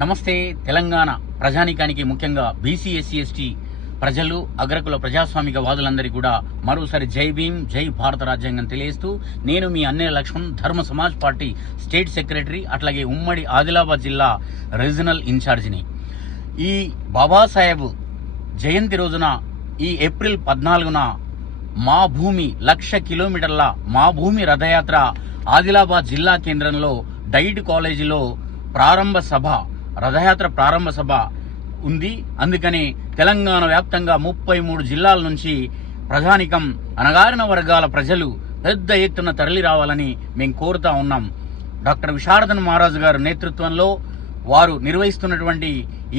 నమస్తే. తెలంగాణ ప్రజానీకానికి, ముఖ్యంగా బీసీ ఎస్సీ ఎస్టీ ప్రజలు, అగ్రకుల ప్రజాస్వామిక వాదులందరికీ కూడా మరోసారి జై భీమ్, జై భారత రాజ్యాంగం తెలియజేస్తూ నేను మీ అన్నయ్య లక్ష్మణ్, ధర్మ సమాజ్ పార్టీ స్టేట్ సెక్రటరీ, అట్లాగే ఉమ్మడి ఆదిలాబాద్ జిల్లా రీజనల్ ఇన్ఛార్జిని. ఈ బాబాసాహెబ్ జయంతి రోజున ఈ ఏప్రిల్ 14న మా భూమి 1,00,000 కిలోమీటర్ల మా భూమి రథయాత్ర ఆదిలాబాద్ జిల్లా కేంద్రంలో డైట్ కాలేజీలో ప్రారంభ సభ, రథయాత్ర ప్రారంభ సభ ఉంది. అందుకని తెలంగాణ వ్యాప్తంగా 33 జిల్లాల నుంచి ప్రజానికం, అణగారిన వర్గాల ప్రజలు పెద్ద ఎత్తున తరలి రావాలని మేము కోరుతా ఉన్నాం. డాక్టర్ విశారదన్ మహారాజు గారు నేతృత్వంలో వారు నిర్వహిస్తున్నటువంటి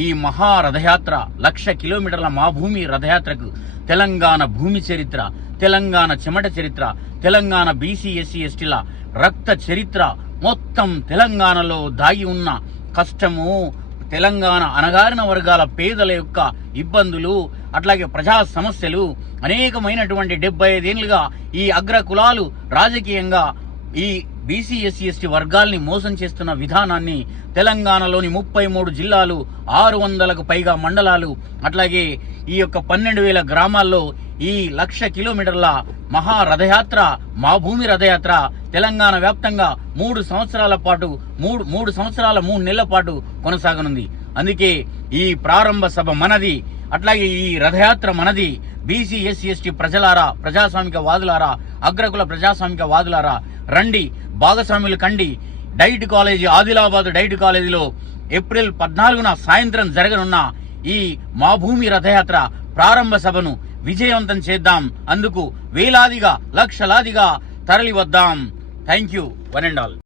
ఈ మహా రథయాత్ర 1,00,000 కిలోమీటర్ల మా భూమి రథయాత్రకు తెలంగాణ భూమి చరిత్ర, తెలంగాణ చెమట చరిత్ర, తెలంగాణ బీసీ ఎస్సీ ఎస్టీల రక్త చరిత్ర, మొత్తం తెలంగాణలో దాగి ఉన్న కష్టము, తెలంగాణ అణగారిన వర్గాల పేదల యొక్క ఇబ్బందులు, అట్లాగే ప్రజా సమస్యలు, అనేకమైనటువంటి 75 ఏళ్లుగా ఈ అగ్ర కులాలు రాజకీయంగా ఈ బీసీ ఎస్సీ ఎస్టీ వర్గాల్ని మోసం చేస్తున్న విధానాన్ని, తెలంగాణలోని 33 జిల్లాలు, 600కు పైగా మండలాలు, అట్లాగే ఈ యొక్క 12,000 గ్రామాల్లో ఈ 1,00,000 కిలోమీటర్ల మహా రథయాత్ర, మా భూమి రథయాత్ర తెలంగాణ వ్యాప్తంగా 3 సంవత్సరాల పాటు 3 నెలల పాటు కొనసాగనుంది. అందుకే ఈ ప్రారంభ సభ మనది, అట్లాగే ఈ రథయాత్ర మనది. బీసీ ఎస్సీ ఎస్టీ ప్రజలారా, ప్రజాస్వామిక వాదులారా, అగ్రకుల ప్రజాస్వామిక వాదులారా, రండి, భాగస్వాములు కండి. డైట్ కాలేజీ, ఆదిలాబాద్ డైట్ కాలేజీలో ఏప్రిల్ 14న సాయంత్రం జరగనున్న ఈ మా భూమి రథయాత్ర ప్రారంభ సభను విజయవంతం చేద్దాం. అందుకు వేలాదిగా, లక్షలాదిగా తరలి వద్దాం. Thank you, one and all.